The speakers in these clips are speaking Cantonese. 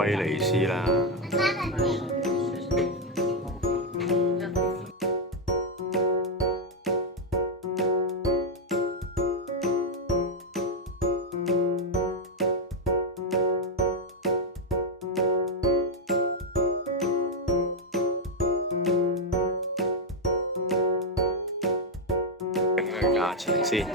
威尼斯啦。睇下價錢先。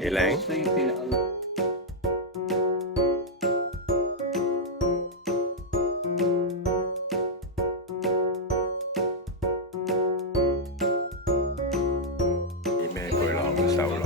幾靚？啲咩背囊、手囊？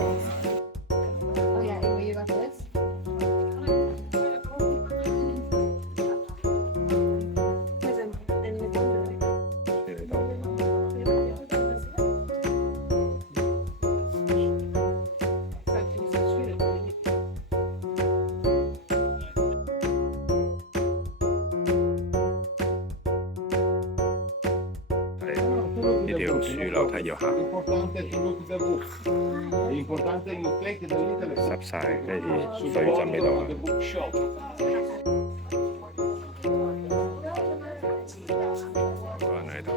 呢條樹樓梯要行，濕晒，跟住水浸喺度啊！好多人喺度。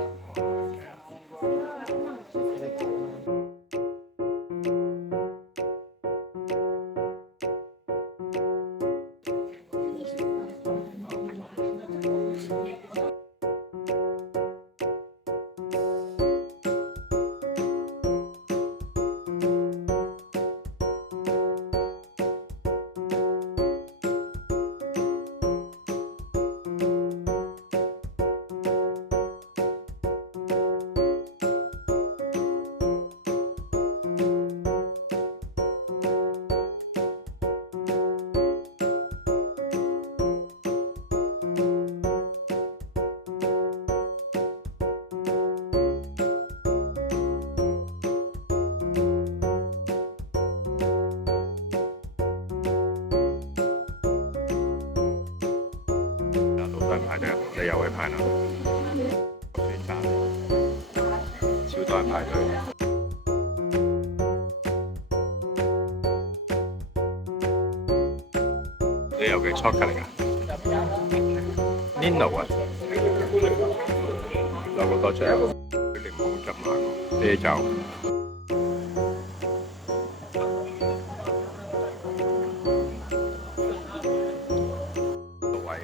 排隊，你又去排啦？選擇超多人排隊。你有嘅 chocolate 㗎 ？Nino 啊，有好多隻，檸檬汁啊，啤酒。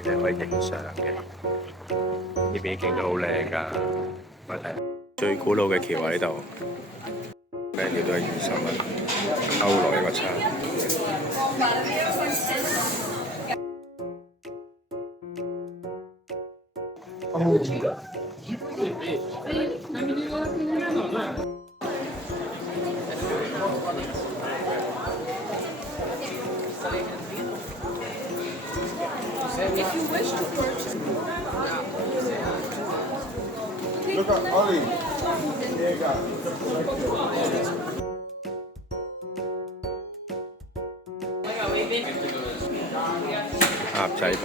你可以影相嘅，呢邊景都好靚㗎。我睇最古老嘅橋喺度，咩料都係20蚊，歐羅一個餐。If you wish to purchase, look at Ollie. There you go. 鴨仔鋪。